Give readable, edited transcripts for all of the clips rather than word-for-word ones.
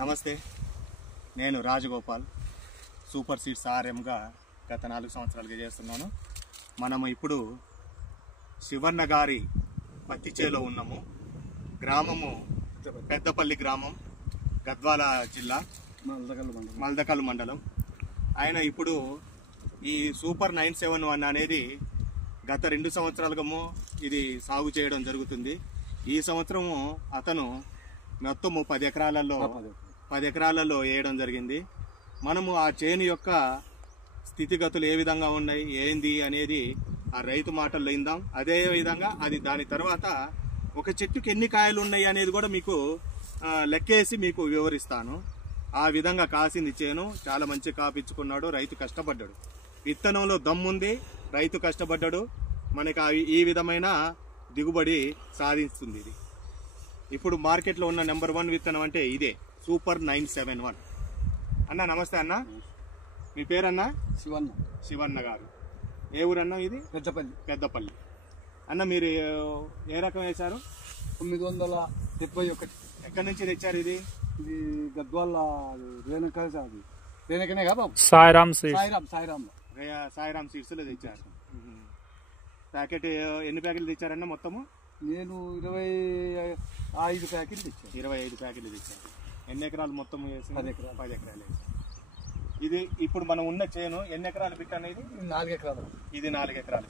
నమస్తే, నేను Rajagopal. Super seeds ఆర్ఎంగా గత 4 సంవత్సరాలుగా చేస్తున్నాను. మనము ఇప్పుడు శివన్న గారి పత్తి చేలో ఉన్నాము. గ్రామము పెద్దపల్లి గ్రామం, గద్వాల జిల్లా, మల్దకల్ మండలం. ఆయన ఇప్పుడు ఈ సూపర్ 971 అనేది గత 2 సంవత్సరాలుగా ఇది సాగు చేయడం జరుగుతుంది. ఈ సంవత్సరము అతను మొత్తం 10 ఎకరాలలో వేయడం జరిగింది. మనము ఆ చేను యొక్క స్థితిగతులు ఏ విధంగా ఉన్నాయి, ఏంది అనేది ఆ రైతు మాటల్లో ఇందాం. అదే విధంగా దాని తర్వాత ఒక చెట్టుకి ఎన్ని కాయలు ఉన్నాయి అనేది కూడా మీకు లెక్కేసి మీకు వివరిస్తాను. ఆ విధంగా కాసింది చేను, చాలా మంచి కాపించుకున్నాడు. రైతు కష్టపడ్డాడు, విత్తనంలో దమ్ముంది, రైతు కష్టపడ్డాడు. మనకి ఈ విధమైన దిగుబడి సాధిస్తుంది. ఇది ఇప్పుడు మార్కెట్లో ఉన్న నెంబర్ 1 విత్తనం అంటే ఇదే సూపర్ 971. అన్న నమస్తే. అన్న మీ పేరన్నా? శివన్న గారు. ఏ ఊరన్నా ఇది? పెద్దపల్లి. అన్న మీరు ఏ రకం వేశారు? 971. ఎక్కడి నుంచి తెచ్చారు ఇది? ఇది గద్వాల రేణకనే కదా, సాయిరామ్ సీడ్స్ లో తెచ్చారు. ప్యాకెట్ ఎన్ని ప్యాకెట్లు తెచ్చారన్న మొత్తము? నేను 25 ప్యాకెట్లు తెచ్చాను. 25 ప్యాకెట్లు తెచ్చారు. ఎన్ని ఎకరాలు మొత్తం? 10 ఎకరాలు. 10 ఎకరాలు. ఇది ఇప్పుడు మనం ఉన్న చేను ఎన్ని ఎకరాలు బిట్ అనేది? 4 ఎకరాలు. ఇది 4 ఎకరాలు.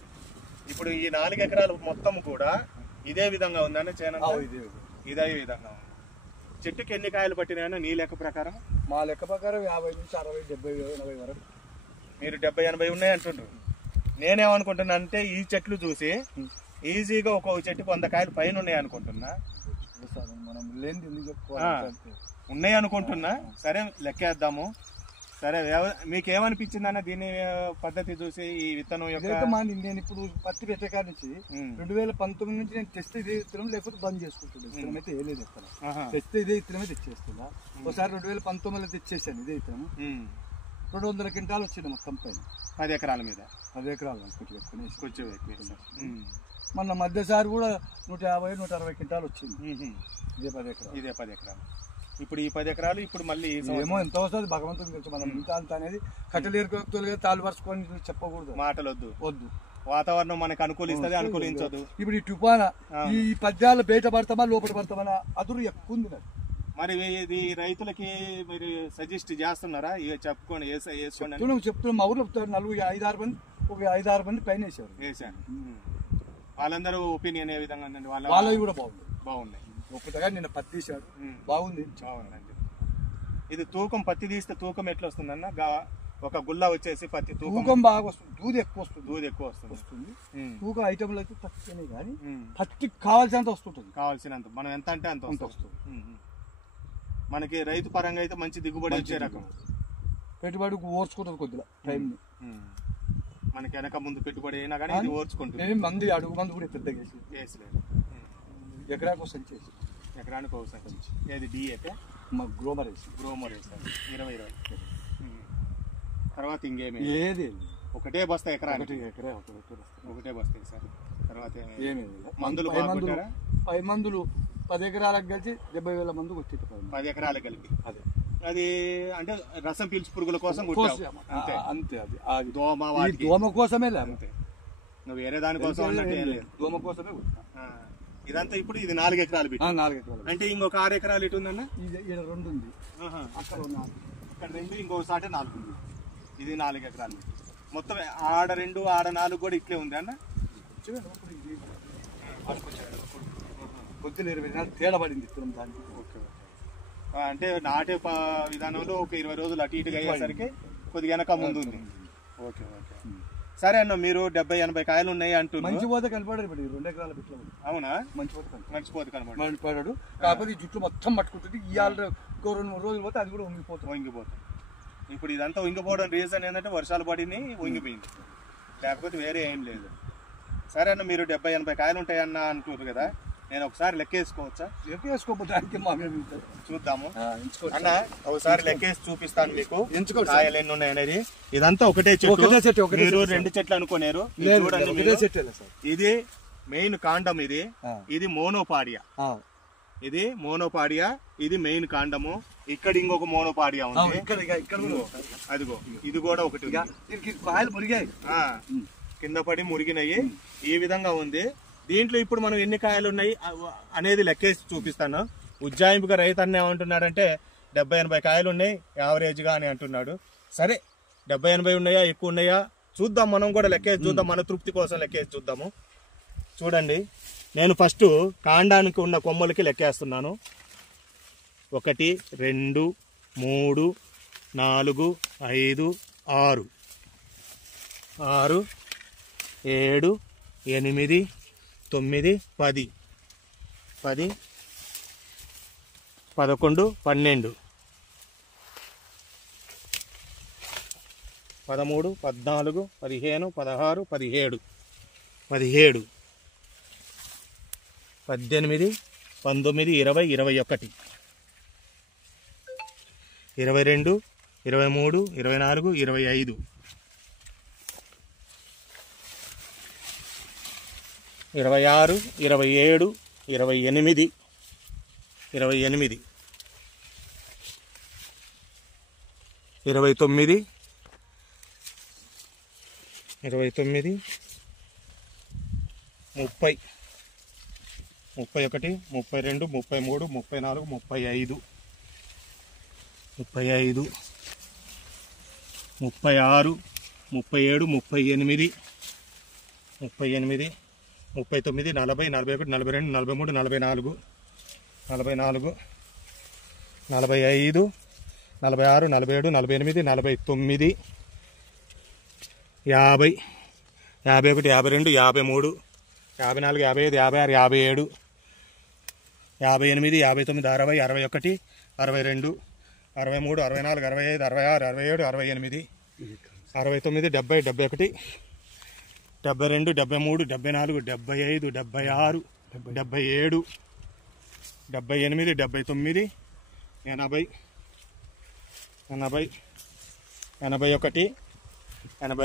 ఇప్పుడు ఈ 4 ఎకరాలు మొత్తం కూడా ఇదే విధంగా ఉందన్న చేను? ఇదే విధంగా ఉంది. చెట్టుకి ఎన్ని కాయలు పట్టినాయన్న నీ లెక్క ప్రకారం? మా లెక్క ప్రకారం 50 నుంచి 60, 70, 80 వరకు. మీరు 70, 80 ఉన్నాయి అంటుండ్రు. నేనేమనుకుంటున్నా అంటే ఈ చెట్లు చూసి ఈజీగా ఒక్కొక్క చెట్టుకు 100 కాయలు పైన ఉన్నాయి అనుకుంటున్నా. మనం లేని ఉన్నాయి అనుకుంటున్నా. సరే లెక్కేద్దాము. సరే మీకేమనిపించింది అన్న దీని పద్ధతి చూసి, ఈ విత్తనం యొక్క? నేను ఇప్పుడు పత్తి పెట్టే కాడ నుంచి 2019 నుంచి నేను తెస్తే ఇదే విత్తనం, లేకపోతే బంద్ చేసుకుంటున్నాను. విత్తనం అయితే ఏలేదు ఎక్కడ తెస్తే ఇదే విత్తనమే తెచ్చేస్తున్నా. ఒకసారి 2019లో తెచ్చేసాను ఇదే విత్తనం. 200 క్వింటాలు వచ్చింది మొత్తం పైన 10 ఎకరాల మీద. 10 ఎకరాలు కొంచెం ఎక్కువ. మొన్న మధ్యసారి కూడా 150, 160 క్వింటాలు వచ్చింది. ఇదే 10 ఎకరాలు. ఇప్పుడు ఈ 10 ఎకరాలు ఇప్పుడు మళ్ళీ ఏమో ఎంత వస్తుంది భగవంతుని తెలుసు. మనం ఇంత అంత అనేది కట్టలేరుగా తాళ్ళు పరుచుకొని చెప్పకూడదు, మాటలు వద్దు. వాతావరణం మనకు అనుకూలిస్తుంది, అనుకూలించదు. ఇప్పుడు ఈ తుఫాన ఈ పద్యాలు బయట పడతామా లోపల పడతామా అదురు ఎక్కువ ఉంది. మరి ఇది రైతులకి మీరు సజెస్ట్ చేస్తున్నారా? చెప్పుకోండి, చెప్తున్నాం. మా ఊర్లో 5-6 మంది, ఒక 5-6 మంది పైన వేసాను. వాళ్ళందరూ ఒపీనియన్ ఏ విధంగా ఉందండి? వాళ్ళవి కూడా బాగున్నాయి. ఒక్కటగా నిన్న పత్తి తీసాడు, బాగుంది. ఇది తూకం, పత్తి తీస్తే తూకం ఎట్లా వస్తుందన్న? ఒక గుల్ల వచ్చేసి పత్తి తూకం బాగా వస్తుంది, దూది ఎక్కువ వస్తుంది. తూకం ఐటమ్లు అయితే తక్కువనే కానీ పత్తికి కావాల్సినంత వస్తుంటుంది. కావాల్సినంత మనం ఎంత అంటే అంత వస్తుంది. మనకి రైతు పరంగా అయితే మంచి దిగుబడి వచ్చే రకం. పెట్టుబడికి ఓర్చుకుంటుంది కొద్దిగా టైం. మనకి వెనక ముందు పెట్టుబడి అయినా కానీ ఇది ఓర్చుకుంటుంది. మంది అడుగు మంది కూడా పెద్దగా వేసలేదు. ఎకరానికి ఒకసారి చేసి, ఎకరానికి ఒకసారి ఏది డిఏపీ మాకు గ్రోమర్ వేసారు 20 తర్వాత ఇంకేమి ఏది ఒకటే బస్తా ఎకరానికి? ఒకటే బస్తా సార్. తర్వాత మందులు 10 మందులు 10 ఎకరాలకు కలిసి 70,000 మంది కొట్టింది. 10 ఎకరాలకు కలిపి అది అంటే రసం పీల్చి పురుగుల కోసం అంతే. అది దోమ కోసమే, అంతే. నువ్వు వేరే దానికోసం అన్నట్టు ఏం లేదు, దోమ కోసమే. ఇదంతా ఇప్పుడు ఇది 4 ఎకరాలు బిట్. 4 ఎకరాలు అంటే ఇంకొక 6 ఎకరాలు ఇటు ఉందన్న? ఇక్కడ 2 ఉంది, అక్కడ 4, ఇక్కడ 2, ఇంకొక సాటి 4 ఉంది. ఇది 4 ఎకరాలు మొత్తం. ఆడ 2, ఆడ 4 కూడా ఇట్లే ఉంది అన్న? కొద్దిగా 20 నెలలు తేడా పడింది దానికి. అంటే నాటే విధానంలో ఒక 20 రోజులు అటు ఇటుగా అయ్యేసరికి కొద్దిగా వెనక ముందు ఉంది. ఓకే. సరే అన్న, మీరు 70-80 కాయలు ఉన్నాయి అంటున్నారు. మంచి పోతే కనపడారు 2 ఎకరాల బిట్లో. అవునా? మంచి పోతే కనపడాడు. కాకపోతే ఈ జుట్లు మొత్తం పట్టుకుంటుంది. ఇవాళ 2-3 రోజులు పోతే అది కూడా వంగిపోతుంది. ఇప్పుడు ఇదంతా వంగిపోవడం రీజన్ ఏంటంటే వర్షాలు పడిని వంగిపోయింది, లేకపోతే వేరే ఏం లేదు. సరే అన్న, మీరు 70-80 కాయలు ఉంటాయన్న అంటున్నారు కదా, నేను ఒకసారి లెక్కేసుకోవచ్చా? లెక్కేసుకోవడానికి చూద్దాము అన్న. ఒకసారి లెక్కేసి చూపిస్తాను మీకు కాయలు ఎన్ని ఉన్నాయి అనేది. ఇదంతా ఒకటే చెట్టు, మీరు 2 చెట్లు అనుకున్నారు. చూడండి, ఇది మెయిన్ కాండం. ఇది మోనోపాడియా. ఇది మెయిన్ కాండము. ఇక్కడ ఇంకొక మోనోపాడియా ఉంది. ఇక్కడ అదిగో ఇది కూడా ఒకటి ఉంది. దీనికి కాయలు మురిగాయి, కింద పడి మురిగినాయి. ఈ విధంగా ఉంది. దీంట్లో ఇప్పుడు మనం ఎన్ని కాయలు ఉన్నాయి అనేది లెక్కేసి చూపిస్తాను. ఉజ్జాయింపుగా రైతు అన్న ఏమంటున్నాడంటే 70-80 కాయలు ఉన్నాయి యావరేజ్గా అని అంటున్నాడు. సరే 70-80 ఉన్నాయా ఎక్కువ ఉన్నాయా చూద్దాం, మనం కూడా లెక్కేసి చూద్దాం, మన తృప్తి కోసం లెక్కేసి చూద్దాము. చూడండి, నేను ఫస్ట్ కాండానికి ఉన్న కొమ్మలకి లెక్కేస్తున్నాను. 1 2 3 4 5 6 6 7 8 9 10 10 11 12 13 14 15 16 17 17 18 19 20 21 22 23 24 25 26 27 28 29 29 29 30 31 32 33 34 35 35 36 37 38 38 39 40 41 42 43 44 44 45 46 47 48 49 50 51 52 53 54 55 56 57 58 59 60 61 62 63 64 65 66 67 68 69 70 71 72 73 74 75 76 77 78 79 80 80 81 82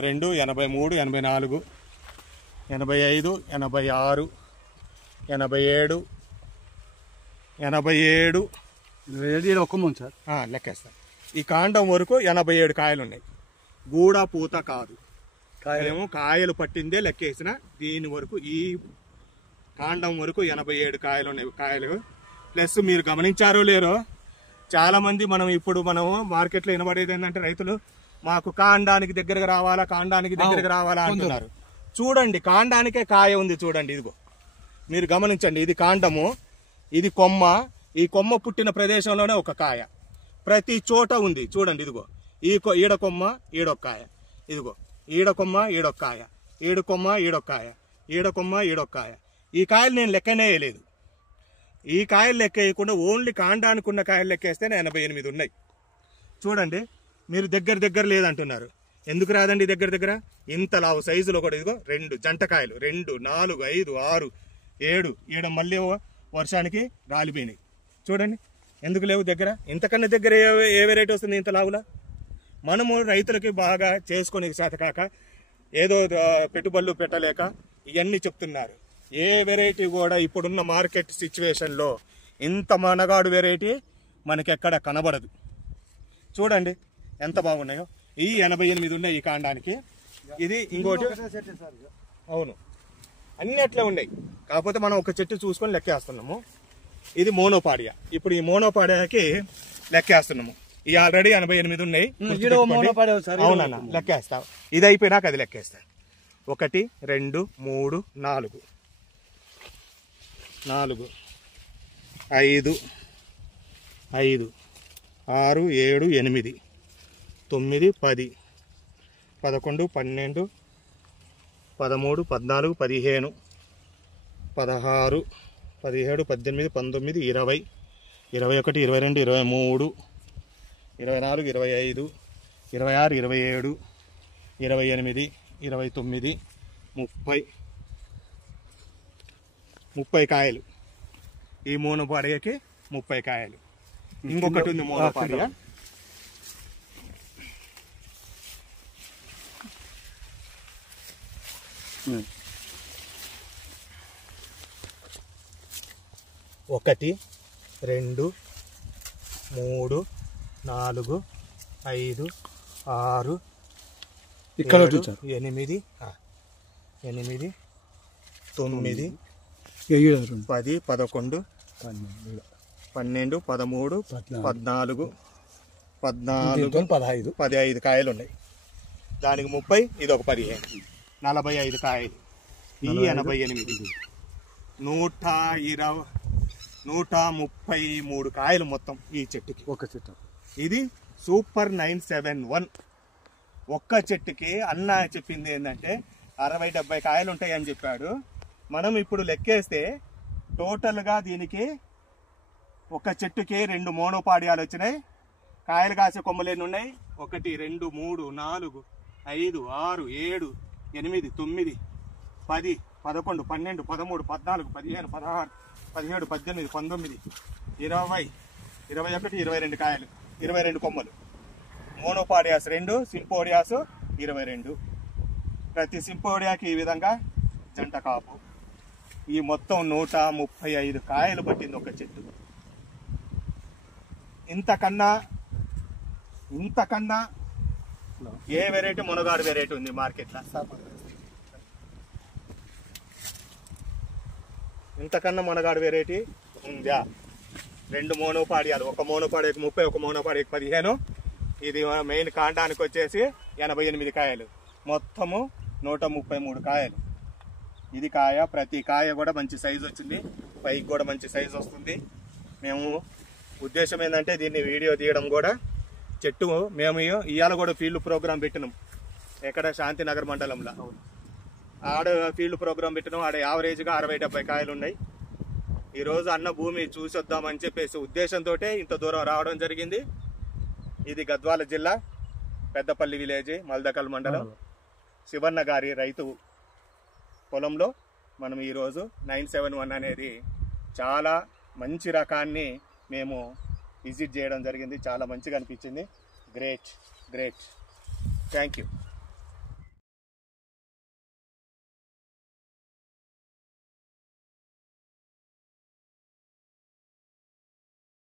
83 84 85 86 87 87 ఒక్క ముందు సార్ లెక్కేస్తాను. ఈ కాండం వరకు 87 కాయలు ఉన్నాయి. గూడ పూత కాదు, ఏమో కాయలు పట్టిందే లెక్కేసిన. దీని వరకు ఈ కాండం వరకు 87 కాయలు ఉన్నాయి. కాయలు ప్లస్ మీరు గమనించారో లేరో, చాలా మంది మనం మార్కెట్లో వినబడేది ఏంటంటే రైతులు మాకు కాండానికి దగ్గరగా రావాలా, కాండానికి దగ్గరగా రావాలా అంటున్నారు. చూడండి, కాండానికే కాయ ఉంది. చూడండి, ఇదిగో మీరు గమనించండి. ఇది కాండము, ఇది కొమ్మ. ఈ కొమ్మ పుట్టిన ప్రదేశంలోనే ఒక కాయ ప్రతి చోట ఉంది. చూడండి, ఇదిగో ఈడ కొమ్మ ఈడొక కాయ, ఇదిగో ఈడ కొమ్మ ఈడొక కాయ, ఈడు కొమ్మ ఈడొక కాయ, ఈడ కొమ్మ ఈడొక కాయ. ఈ కాయలు నేను లెక్కనే వేయలేదు. ఈ కాయలు లెక్క వేయకుండా ఓన్లీ కాండానికి ఉన్న కాయలు లెక్కేస్తే 88 ఉన్నాయి. చూడండి, మీరు దగ్గర లేదంటున్నారు. ఎందుకు రాదండి దగ్గర? ఇంత లావు సైజులో కూడా ఇదిగో 2 జంట కాయలు, 2 4 5 6 7 ఈడ మళ్ళీ వర్షానికి రాలిపోయినాయి. చూడండి, ఎందుకు లేవు దగ్గర? ఇంతకన్నా దగ్గర ఏ వెరైటీ వస్తుంది ఇంత లావులా? మనము రైతులకి బాగా చేసుకునే శాత కాక ఏదో పెట్టుబడులు పెట్టలేక ఇవన్నీ చెప్తున్నారు. ఏ వెరైటీ కూడా ఇప్పుడున్న మార్కెట్ సిచ్యువేషన్లో ఇంత మనగాడు వెరైటీ మనకెక్కడ కనబడదు. చూడండి ఎంత బాగున్నాయో. ఈ 88 ఉన్నాయి ఈ కాండానికి. ఇది ఇంకోటి, అవును అన్ని అట్లా ఉన్నాయి. కాకపోతే మనం ఒక చెట్టు చూసుకొని లెక్కేస్తున్నాము. ఇది మోనోపాడియా. ఇప్పుడు ఈ మోనోపాడియాకి లెక్కేస్తున్నాము. ఈ ఆల్రెడీ 88 ఉన్నాయి. అవునన్నా, లెక్కేస్తా. ఇది అయిపోయినాక అది లెక్కేస్తా. 1 2 3 4 4 5 5 6 7 8 9 10 11 12 13 14 15 16 17 18 19 20 21 22 23 24 25 26 27 28 29 30 కాయలు. ఈ మోనోపాడియాకి 30 కాయలు. ఇంకొకటి ఉంది మోనోపాడియా. ఒకటి 2 3 4 5 6 ఇక్కడ 7 8 9 10 11 12 13 14 15 కాయలు ఉన్నాయి. దానికి 30, ఇది ఒక 15, 45 కాయలు. ఈ 88 133 కాయలు మొత్తం ఈ చెట్టుకి. ఒక చెట్టు ఇది సూపర్ 971. ఒక్క చెట్టుకి అన్న చెప్పింది ఏంటంటే 60-70 కాయలు ఉంటాయని చెప్పాడు. మనం ఇప్పుడు లెక్కేస్తే టోటల్గా దీనికి ఒక చెట్టుకి 2 మోనోపాడియాలు వచ్చినాయి. కాయలు కాసే కొమ్మలు ఎన్ని ఉన్నాయి? 1 2 3 4 5 6 7 8 9 10 11 12 13 14 15 16 17 18 19 20 21 22 కాయలు, 22 కొమ్మలు. మోనోపాడియాస్ 2, సింపోడియాస్ 22. ప్రతి సింపోడియాకి ఈ విధంగా జంట కాపు. ఈ మొత్తం 135 కాయలు పట్టింది ఒక చెట్టు. ఇంతకన్నా ఏ వెరైటీ మునగాడు వెరైటీ ఉంది మార్కెట్లో? ఇంతకన్నా మునగాడు వెరైటీ ఉందా? 2 మోనోపాడియాలు, ఒక మోనోపాడియాకి 30, ఒక మోనోపాడియాకి 15. ఇది మెయిన్ కాండానికి వచ్చేసి 88 కాయలు, మొత్తము 133 కాయలు. ఇది కాయ, ప్రతి కాయ కూడా మంచి సైజు వచ్చింది, పైకి కూడా మంచి సైజు వస్తుంది. మేము ఉద్దేశం ఏంటంటే దీన్ని వీడియో తీయడం కూడా, చెట్టు మేము ఇవాళ కూడా ఫీల్డ్ ప్రోగ్రాం పెట్టినాం ఎక్కడ శాంతినగర్ మండలంలో. ఆడ ఫీల్డ్ ప్రోగ్రాం పెట్టినాం. ఆడ యావరేజ్గా 60-70 కాయలు ఉన్నాయి. ఈరోజు అన్న భూమి చూసొద్దామని చెప్పేసి ఉద్దేశంతో ఇంత దూరం రావడం జరిగింది. ఇది గద్వాల జిల్లా పెద్దపల్లి విలేజ్, మల్దకల్ మండలం, శివన్న గారి రైతు పొలంలో మనం ఈరోజు 971 అనేది చాలా మంచి రకాన్ని మేము విజిట్ చేయడం జరిగింది. చాలా మంచిగా అనిపించింది. గ్రేట్. Thank you.